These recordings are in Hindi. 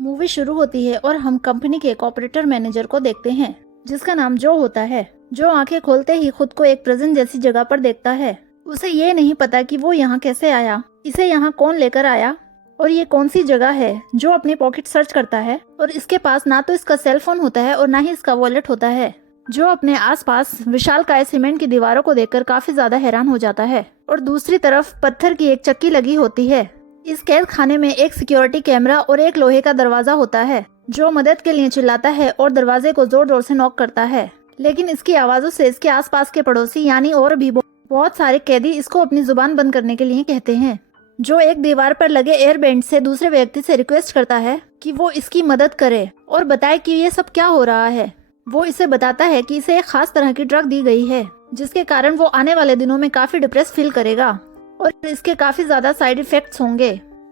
मूवी शुरू होती है और हम कंपनी के एक ऑपरेटर मैनेजर को देखते हैं जिसका नाम जो होता है। जो आंखें खोलते ही खुद को एक प्रिजन जैसी जगह पर देखता है। उसे ये नहीं पता कि वो यहाँ कैसे आया, इसे यहाँ कौन लेकर आया और ये कौन सी जगह है। जो अपने पॉकेट सर्च करता है और इसके पास ना तो इसका सेल फोन होता है और ना ही इसका वॉलेट होता है। जो अपने आसपास विशालकाय सीमेंट की दीवारों को देखकर काफी ज्यादा हैरान हो जाता है और दूसरी तरफ पत्थर की एक चक्की लगी होती है। इस कैद खाने में एक सिक्योरिटी कैमरा और एक लोहे का दरवाजा होता है। जो मदद के लिए चिल्लाता है और दरवाजे को जोर जोर से नॉक करता है, लेकिन इसकी आवाजों से इसके आसपास के पड़ोसी यानी और भी बहुत सारे कैदी इसको अपनी जुबान बंद करने के लिए कहते हैं। जो एक दीवार पर लगे एयर बेंड से दूसरे व्यक्ति से रिक्वेस्ट करता है कि वो इसकी मदद करे और बताए कि ये सब क्या हो रहा है। वो इसे बताता है कि इसे एक खास तरह की ड्रग दी गई है जिसके कारण वो आने वाले दिनों में काफी डिप्रेस फील करेगा और इसके काफी ज्यादा साइड इफेक्ट्स होंगे।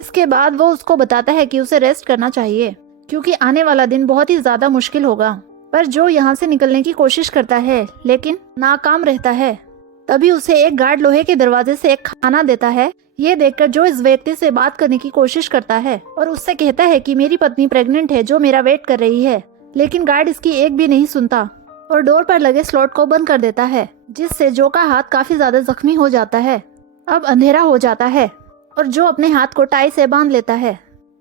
इसके बाद वो उसको बताता है कि उसे रेस्ट करना चाहिए क्योंकि आने वाला दिन बहुत ही ज्यादा मुश्किल होगा। पर जो यहाँ से निकलने की कोशिश करता है लेकिन नाकाम रहता है। तभी उसे एक गार्ड लोहे के दरवाजे से एक खाना देता है। ये देखकर जो इस व्यक्ति से बात करने की कोशिश करता है और उससे कहता है कि मेरी पत्नी प्रेग्नेंट है जो मेरा वेट कर रही है, लेकिन गार्ड इसकी एक भी नहीं सुनता और डोर पर लगे स्लॉट को बंद कर देता है, जिससे जो का हाथ काफी ज्यादा जख्मी हो जाता है। अब अंधेरा हो जाता है और जो अपने हाथ को टाई से बांध लेता है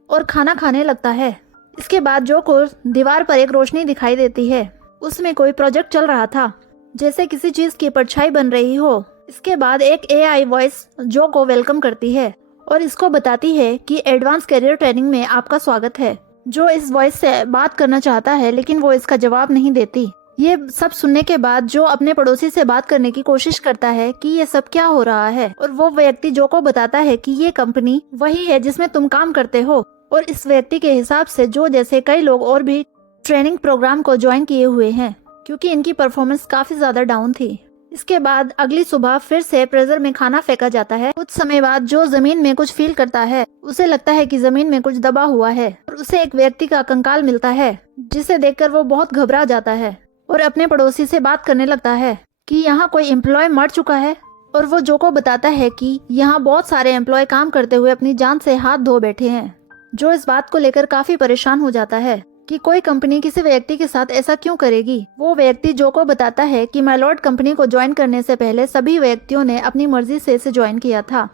और खाना खाने लगता है। इसके बाद जो को दीवार पर एक रोशनी दिखाई देती है। उसमें कोई प्रोजेक्ट चल रहा था, जैसे किसी चीज की परछाई बन रही हो। इसके बाद एक एआई वॉइस जो को वेलकम करती है और इसको बताती है कि एडवांस करियर ट्रेनिंग में आपका स्वागत है। जो इस वॉइस से बात करना चाहता है लेकिन वो इसका जवाब नहीं देती। ये सब सुनने के बाद जो अपने पड़ोसी से बात करने की कोशिश करता है कि ये सब क्या हो रहा है और वो व्यक्ति जो को बताता है कि ये कंपनी वही है जिसमें तुम काम करते हो। और इस व्यक्ति के हिसाब से जो जैसे कई लोग और भी ट्रेनिंग प्रोग्राम को ज्वाइन किए हुए हैं क्योंकि इनकी परफॉर्मेंस काफी ज्यादा डाउन थी। इसके बाद अगली सुबह फिर से प्रेजर में खाना फेंका जाता है। कुछ समय बाद जो जमीन में कुछ फील करता है, उसे लगता है कि जमीन में कुछ दबा हुआ है और उसे एक व्यक्ति का कंकाल मिलता है जिसे देखकर वो बहुत घबरा जाता है और अपने पड़ोसी से बात करने लगता है कि यहाँ कोई एम्प्लॉय मर चुका है। और वो जो को बताता है कि यहाँ बहुत सारे एम्प्लॉय काम करते हुए अपनी जान से हाथ धो बैठे हैं। जो इस बात को लेकर काफी परेशान हो जाता है कि कोई कंपनी किसी व्यक्ति के साथ ऐसा क्यों करेगी। वो व्यक्ति जो को बताता है कि माय लॉर्ड कंपनी को ज्वाइन करने से पहले सभी व्यक्तियों ने अपनी मर्जी से इसे ज्वाइन किया था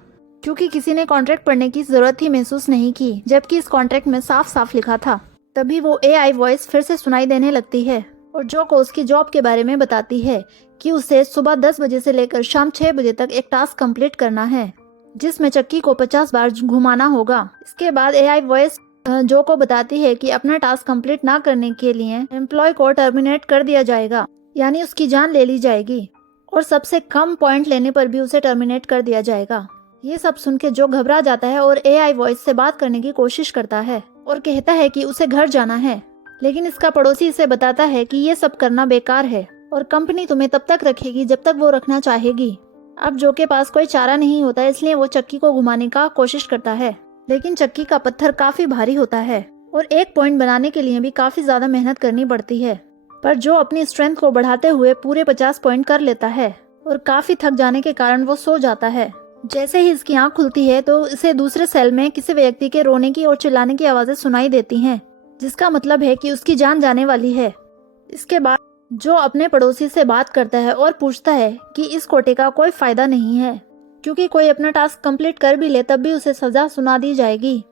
क्योंकि किसी ने कॉन्ट्रैक्ट पढ़ने की जरूरत ही महसूस नहीं की, जबकि इस कॉन्ट्रैक्ट में साफ साफ लिखा था। तभी वो एआई वॉइस फिर से सुनाई देने लगती है और जो को उसकी जॉब के बारे में बताती है कि उसे सुबह 10 बजे से लेकर शाम 6 बजे तक एक टास्क कंप्लीट करना है जिसमें चक्की को 50 बार घुमाना होगा। इसके बाद एआई वॉइस जो को बताती है कि अपना टास्क कंप्लीट ना करने के लिए एम्प्लॉय को टर्मिनेट कर दिया जाएगा, यानी उसकी जान ले ली जाएगी और सबसे कम पॉइंट लेने पर भी उसे टर्मिनेट कर दिया जाएगा। ये सब सुन के जो घबरा जाता है और एआई वॉइस से बात करने की कोशिश करता है और कहता है कि उसे घर जाना है, लेकिन इसका पड़ोसी इसे बताता है कि ये सब करना बेकार है और कंपनी तुम्हें तब तक रखेगी जब तक वो रखना चाहेगी। अब जो के पास कोई चारा नहीं होता, इसलिए वो चक्की को घुमाने का कोशिश करता है, लेकिन चक्की का पत्थर काफी भारी होता है और एक पॉइंट बनाने के लिए भी काफी ज्यादा मेहनत करनी पड़ती है। पर जो अपनी स्ट्रेंथ को बढ़ाते हुए पूरे 50 पॉइंट कर लेता है और काफी थक जाने के कारण वो सो जाता है। जैसे ही इसकी आंख खुलती है तो इसे दूसरे सेल में किसी व्यक्ति के रोने की और चिल्लाने की आवाजें सुनाई देती हैं, जिसका मतलब है कि उसकी जान जाने वाली है। इसके बाद जो अपने पड़ोसी से बात करता है और पूछता है कि इस कोटे का कोई फायदा नहीं है क्योंकि कोई अपना टास्क कंप्लीट कर भी ले तब भी उसे सजा सुना दी जाएगी।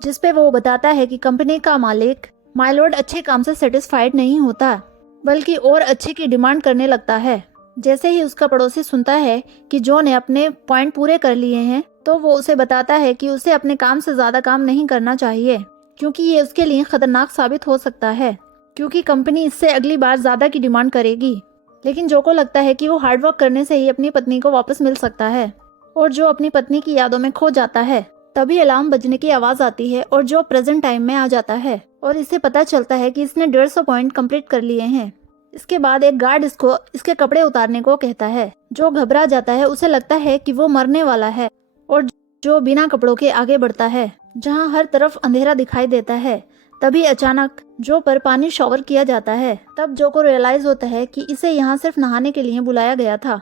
जिसपे वो बताता है कि कंपनी का मालिक माय लॉर्ड अच्छे काम से सेटिस्फाइड नहीं होता बल्कि और अच्छे की डिमांड करने लगता है। जैसे ही उसका पड़ोसी सुनता है कि जो ने अपने पॉइंट पूरे कर लिए हैं तो वो उसे बताता है कि उसे अपने काम से ज्यादा काम नहीं करना चाहिए क्योंकि ये उसके लिए खतरनाक साबित हो सकता है क्योंकि कंपनी इससे अगली बार ज्यादा की डिमांड करेगी। लेकिन जो को लगता है कि वो हार्डवर्क करने से ही अपनी पत्नी को वापस मिल सकता है और जो अपनी पत्नी की यादों में खो जाता है। तभी अलार्म बजने की आवाज आती है और जो प्रेजेंट टाइम में आ जाता है और इसे पता चलता है कि इसने 150 पॉइंट कंप्लीट कर लिए हैं। इसके बाद एक गार्ड इसको इसके कपड़े उतारने को कहता है। जो घबरा जाता है, उसे लगता है कि वो मरने वाला है और जो बिना कपड़ों के आगे बढ़ता है जहाँ हर तरफ अंधेरा दिखाई देता है। तभी अचानक जो पर पानी शॉवर किया जाता है। तब जो को रियलाइज होता है कि इसे यहाँ सिर्फ नहाने के लिए बुलाया गया था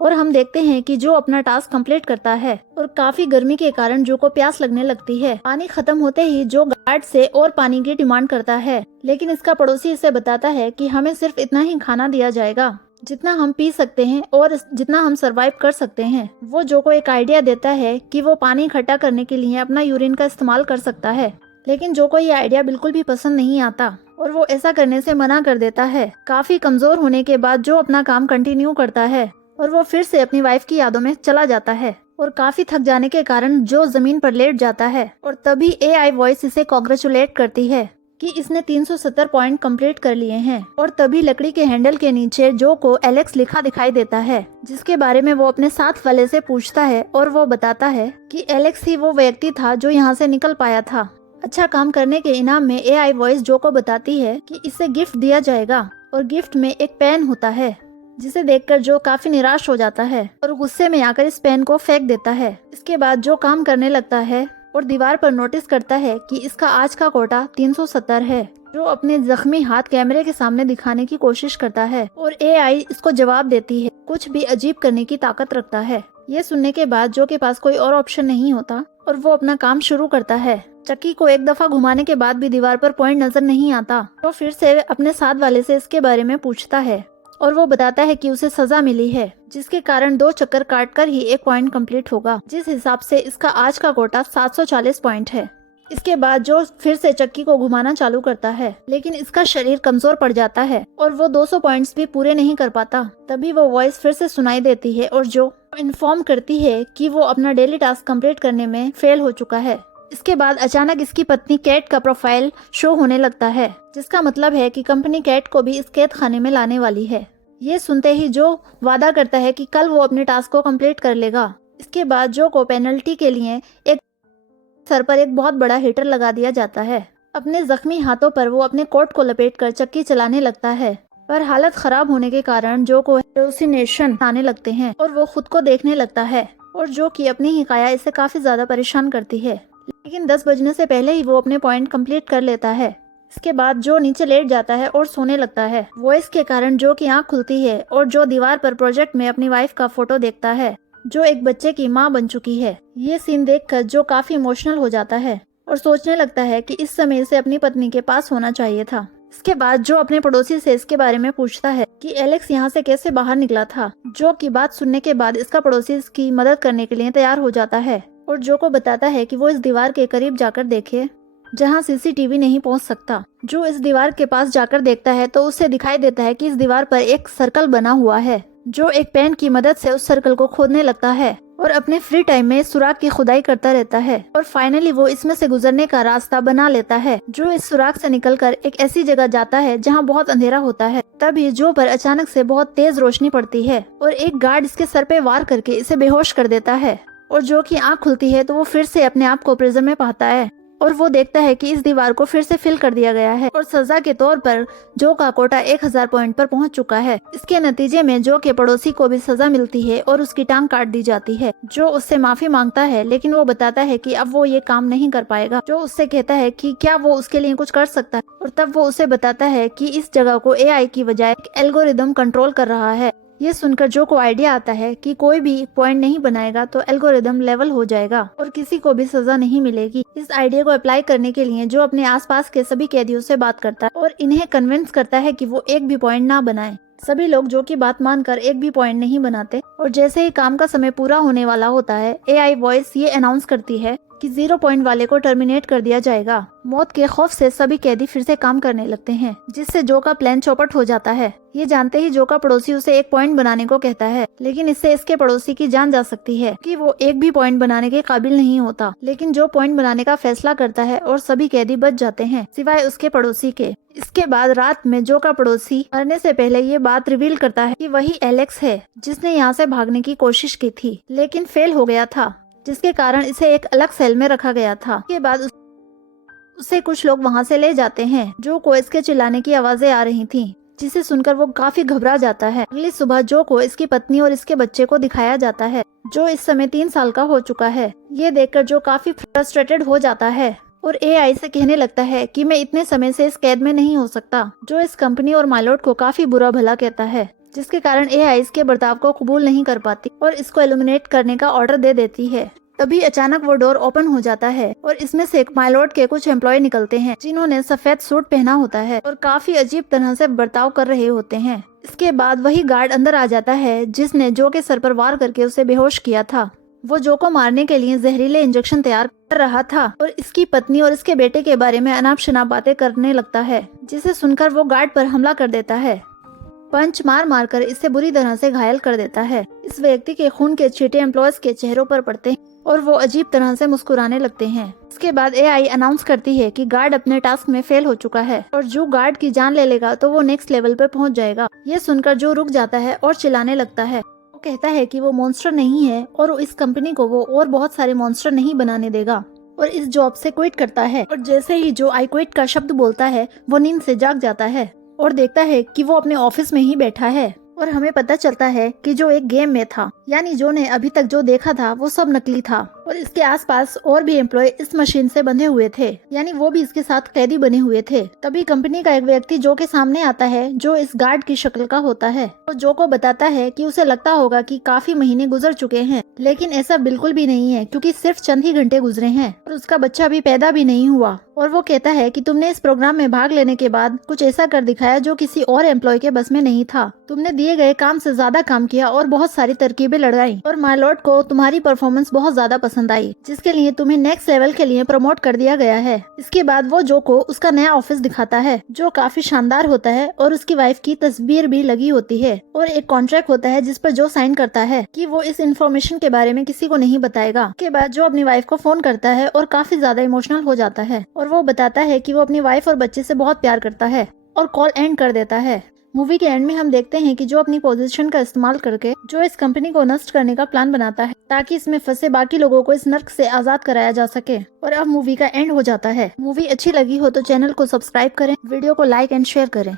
और हम देखते हैं कि जो अपना टास्क कंप्लीट करता है और काफी गर्मी के कारण जो को प्यास लगने लगती है। पानी खत्म होते ही जो गार्ड से और पानी की डिमांड करता है, लेकिन इसका पड़ोसी इसे बताता है कि हमें सिर्फ इतना ही खाना दिया जाएगा जितना हम पी सकते हैं और जितना हम सरवाइव कर सकते हैं। वो जो को एक आइडिया देता है कि वो पानी इकट्ठा करने के लिए अपना यूरिन का इस्तेमाल कर सकता है, लेकिन जो को ये आइडिया बिल्कुल भी पसंद नहीं आता और वो ऐसा करने से मना कर देता है। काफी कमजोर होने के बाद जो अपना काम कंटिन्यू करता है और वो फिर से अपनी वाइफ की यादों में चला जाता है और काफी थक जाने के कारण जो जमीन पर लेट जाता है और तभी एआई वॉइस इसे कॉन्ग्रेचुलेट करती है कि इसने 370 पॉइंट कंप्लीट कर लिए हैं। और तभी लकड़ी के हैंडल के नीचे जो को एलेक्स लिखा दिखाई देता है, जिसके बारे में वो अपने साथ वाले से पूछता है और वो बताता है कि एलेक्स ही वो व्यक्ति था जो यहाँ से निकल पाया था। अच्छा काम करने के इनाम में एआई वॉइस जो को बताती है कि इसे गिफ्ट दिया जाएगा और गिफ्ट में एक पेन होता है, जिसे देखकर जो काफी निराश हो जाता है और गुस्से में आकर इस पेन को फेंक देता है। इसके बाद जो काम करने लगता है और दीवार पर नोटिस करता है कि इसका आज का कोटा 370 है। जो अपने जख्मी हाथ कैमरे के सामने दिखाने की कोशिश करता है और एआई इसको जवाब देती है, कुछ भी अजीब करने की ताकत रखता है। ये सुनने के बाद जो के पास कोई और ऑप्शन नहीं होता और वो अपना काम शुरू करता है। चक्की को एक दफा घुमाने के बाद भी दीवार पर पॉइंट नजर नहीं आता तो फिर से अपने साथ वाले से इसके बारे में पूछता है और वो बताता है कि उसे सजा मिली है, जिसके कारण 2 चक्कर काटकर ही एक पॉइंट कंप्लीट होगा, जिस हिसाब से इसका आज का कोटा 740 पॉइंट है। इसके बाद जो फिर से चक्की को घुमाना चालू करता है, लेकिन इसका शरीर कमजोर पड़ जाता है और वो 200 पॉइंट्स भी पूरे नहीं कर पाता। तभी वो वॉइस फिर से सुनाई देती है और जो इन्फॉर्म करती है कि वो अपना डेली टास्क कंप्लीट करने में फेल हो चुका है। इसके बाद अचानक इसकी पत्नी कैट का प्रोफाइल शो होने लगता है, जिसका मतलब है कि कंपनी कैट को भी इस कैद खाने में लाने वाली है। ये सुनते ही जो वादा करता है कि कल वो अपने टास्क को कंप्लीट कर लेगा। इसके बाद जो को पेनल्टी के लिए एक सर पर एक बहुत बड़ा हीटर लगा दिया जाता है। अपने जख्मी हाथों पर वो अपने कोट को लपेटकर चक्की चलाने लगता है, पर हालत खराब होने के कारण जो को हेलुसिनेशन आने लगते हैं और वो खुद को देखने लगता है और जो कि अपनी ही काया इसे काफी ज्यादा परेशान करती है। लेकिन 10 बजने से पहले ही वो अपने पॉइंट कंप्लीट कर लेता है। इसके बाद जो नीचे लेट जाता है और सोने लगता है। वॉइस के कारण जो की आंख खुलती है और जो दीवार पर प्रोजेक्ट में अपनी वाइफ का फोटो देखता है, जो एक बच्चे की माँ बन चुकी है। ये सीन देखकर जो काफी इमोशनल हो जाता है और सोचने लगता है कि इस समय इसे अपनी पत्नी के पास होना चाहिए था। इसके बाद जो अपने पड़ोसी से इसके बारे में पूछता है कि एलेक्स यहाँ से कैसे बाहर निकला था। जो की बात सुनने के बाद इसका पड़ोसी इसकी मदद करने के लिए तैयार हो जाता है और जो को बताता है कि वो इस दीवार के करीब जाकर देखे जहाँ सीसीटीवी नहीं पहुँच सकता। जो इस दीवार के पास जाकर देखता है तो उसे दिखाई देता है कि इस दीवार पर एक सर्कल बना हुआ है। जो एक पेन की मदद से उस सर्कल को खोदने लगता है और अपने फ्री टाइम में सुराग की खुदाई करता रहता है और फाइनली वो इसमें से गुजरने का रास्ता बना लेता है। जो इस सुराग से निकलकर एक ऐसी जगह जाता है जहाँ बहुत अंधेरा होता है। तभी जो पर अचानक से बहुत तेज रोशनी पड़ती है और एक गार्ड इसके सर पे वार करके इसे बेहोश कर देता है और जो की आँख खुलती है तो वो फिर से अपने आप को प्रिजन में पाता है और वो देखता है कि इस दीवार को फिर से फिल कर दिया गया है और सजा के तौर पर जो का कोटा 1000 पॉइंट पर पहुंच चुका है। इसके नतीजे में जो के पड़ोसी को भी सजा मिलती है और उसकी टांग काट दी जाती है। जो उससे माफी मांगता है, लेकिन वो बताता है कि अब वो ये काम नहीं कर पाएगा। जो उससे कहता है कि क्या वो उसके लिए कुछ कर सकता है और तब वो उसे बताता है कि इस जगह को एआई की बजाय एक एल्गोरिदम कंट्रोल कर रहा है। ये सुनकर जो को आइडिया आता है कि कोई भी पॉइंट नहीं बनाएगा तो एल्गोरिदम लेवल हो जाएगा और किसी को भी सजा नहीं मिलेगी। इस आइडिया को अप्लाई करने के लिए जो अपने आसपास के सभी कैदियों से बात करता है और इन्हें कन्विंस करता है कि वो एक भी पॉइंट ना बनाएं। सभी लोग जो की बात मानकर एक भी पॉइंट नहीं बनाते और जैसे ही काम का समय पूरा होने वाला होता है, एआई वॉइस ये अनाउंस करती है कि 0 पॉइंट वाले को टर्मिनेट कर दिया जाएगा। मौत के खौफ से सभी कैदी फिर से काम करने लगते हैं, जिससे जो का प्लान चौपट हो जाता है। ये जानते ही जो का पड़ोसी उसे एक पॉइंट बनाने को कहता है, लेकिन इससे इसके पड़ोसी की जान जा सकती है कि वो एक भी पॉइंट बनाने के काबिल नहीं होता। लेकिन जो पॉइंट बनाने का फैसला करता है और सभी कैदी बच जाते हैं सिवाय उसके पड़ोसी के। इसके बाद रात में जो का पड़ोसी मरने से पहले ये बात रिवील करता है कि वही एलेक्स है जिसने यहाँ से भागने की कोशिश की थी लेकिन फेल हो गया था, जिसके कारण इसे एक अलग सेल में रखा गया था। इसके बाद उसे कुछ लोग वहां से ले जाते हैं। जो को इसके चिल्लाने की आवाजें आ रही थीं, जिसे सुनकर वो काफी घबरा जाता है। अगली सुबह जो को इसकी पत्नी और इसके बच्चे को दिखाया जाता है, जो इस समय 3 साल का हो चुका है। ये देखकर जो काफी फ्रस्ट्रेटेड हो जाता है और एआई से कहने लगता है कि मैं इतने समय से इस कैद में नहीं हो सकता। जो इस कंपनी और माइलॉट को काफी बुरा भला कहता है। जिसके कारण एआई इसके बर्ताव को कबूल नहीं कर पाती और इसको एलिमिनेट करने का ऑर्डर दे देती है। तभी अचानक वो डोर ओपन हो जाता है और इसमें से एक माइलॉर्ड के कुछ एम्प्लॉय निकलते हैं जिन्होंने सफेद सूट पहना होता है और काफी अजीब तरह से बर्ताव कर रहे होते हैं। इसके बाद वही गार्ड अंदर आ जाता है जिसने जो के सर पर वार करके उसे बेहोश किया था। वो जो को मारने के लिए जहरीले इंजेक्शन तैयार कर रहा था और इसकी पत्नी और इसके बेटे के बारे में अनाप शनाप बातें करने लगता है, जिसे सुनकर वो गार्ड पर हमला कर देता है। पंच मार मार कर इसे बुरी तरह से घायल कर देता है। इस व्यक्ति के खून के छींटे एम्प्लॉयज के चेहरों पर पड़ते हैं और वो अजीब तरह से मुस्कुराने लगते हैं। इसके बाद एआई अनाउंस करती है कि गार्ड अपने टास्क में फेल हो चुका है और जो गार्ड की जान ले लेगा तो वो नेक्स्ट लेवल पर पहुंच जाएगा। ये सुनकर जो रुक जाता है और चिल्लाने लगता है। वो कहता है कि वो मॉन्स्टर नहीं है और इस कंपनी को वो और बहुत सारे मॉन्स्टर नहीं बनाने देगा और इस जॉब से क्विट करता है। और जैसे ही जो आई क्विट का शब्द बोलता है वो नींद से जाग जाता है और देखता है कि वो अपने ऑफिस में ही बैठा है और हमें पता चलता है कि जो एक गेम में था, यानी जो ने अभी तक जो देखा था वो सब नकली था और इसके आसपास और भी एम्प्लॉय इस मशीन से बंधे हुए थे, यानी वो भी इसके साथ कैदी बने हुए थे। तभी कंपनी का एक व्यक्ति जो के सामने आता है जो इस गार्ड की शक्ल का होता है और जो को बताता है कि उसे लगता होगा कि काफी महीने गुजर चुके हैं, लेकिन ऐसा बिल्कुल भी नहीं है क्योंकि सिर्फ चंद ही घंटे गुजरे हैं और उसका बच्चा अभी पैदा भी नहीं हुआ। और वो कहता है कि तुमने इस प्रोग्राम में भाग लेने के बाद कुछ ऐसा कर दिखाया जो किसी और एम्प्लॉय के बस में नहीं था। तुमने दिए गए काम से ज्यादा काम किया और बहुत सारी तरकीबें लड़ाई और माइलॉर्ड को तुम्हारी परफॉर्मेंस बहुत ज्यादा पसंद आई, जिसके लिए तुम्हें नेक्स्ट लेवल के लिए प्रमोट कर दिया गया है। इसके बाद वो जो को उसका नया ऑफिस दिखाता है जो काफी शानदार होता है और उसकी वाइफ की तस्वीर भी लगी होती है और एक कॉन्ट्रैक्ट होता है जिस पर जो साइन करता है कि वो इस इन्फॉर्मेशन के बारे में किसी को नहीं बताएगा। के बाद जो अपनी वाइफ को फोन करता है और काफी ज्यादा इमोशनल हो जाता है और वो बताता है कि वो अपनी वाइफ और बच्चे से बहुत प्यार करता है और कॉल एंड कर देता है। मूवी के एंड में हम देखते हैं कि जो अपनी पोजीशन का इस्तेमाल करके जो इस कंपनी को नष्ट करने का प्लान बनाता है ताकि इसमें फंसे बाकी लोगों को इस नर्क से आजाद कराया जा सके। और अब मूवी का एंड हो जाता है। मूवी अच्छी लगी हो तो चैनल को सब्सक्राइब करें, वीडियो को लाइक एंड शेयर करें।